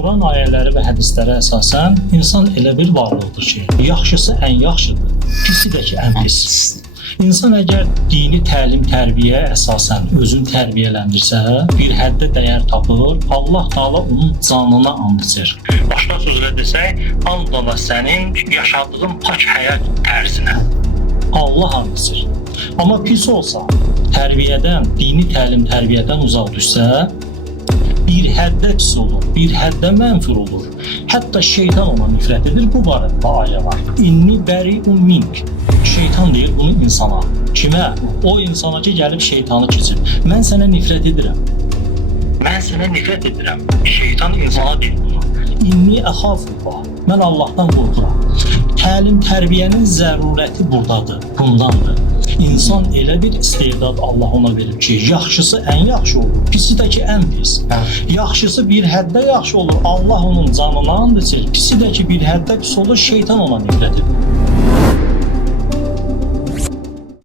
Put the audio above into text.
Quran ayələri və hədislərə əsasən insan elə bir varlıqdır ki, yaxşısı ən yaxşıdır, pisi də ki ən pis. İnsan əgər dini təlim, tərbiyə əsasən özünü tərbiyələndirsə, bir həddə dəyər tapır, Allah Taala onun canına and içir. Başqa sözlə desək, and ola sənin yaşadığın pak həyat tərzinə. Allah and içir. Amma pis olsa, tərbiyədən, dini təlim, tərbiyədən uzaq düşsə, bir həddə pis olur, bir həddə mənfur olur. Hətta şeytan ona nifrət edir. Bu barədə ayə var. İnni bəri'un mink. Şeytan deyir bunu insana. Kimə? O insana ki, gəlib şeytanı keçir. Mən sənə nifrət edirəm. Mən sənə nifrət edirəm. Şeytan insana deyir bunu. İnni əxafullah. Mən Allahdan qorxuram. Təlim, tərbiyənin zərurəti buradadır, bundandır. İnsan elə bir istedad Allah ona verib ki, yaxşısı ən yaxşı olur, pisi də ki ən pis. Yaxşısı bir həddə yaxşı olur, Allah onun canına and içir. Pisi də ki bir həddə pis olur, şeytan ona nifrət edir.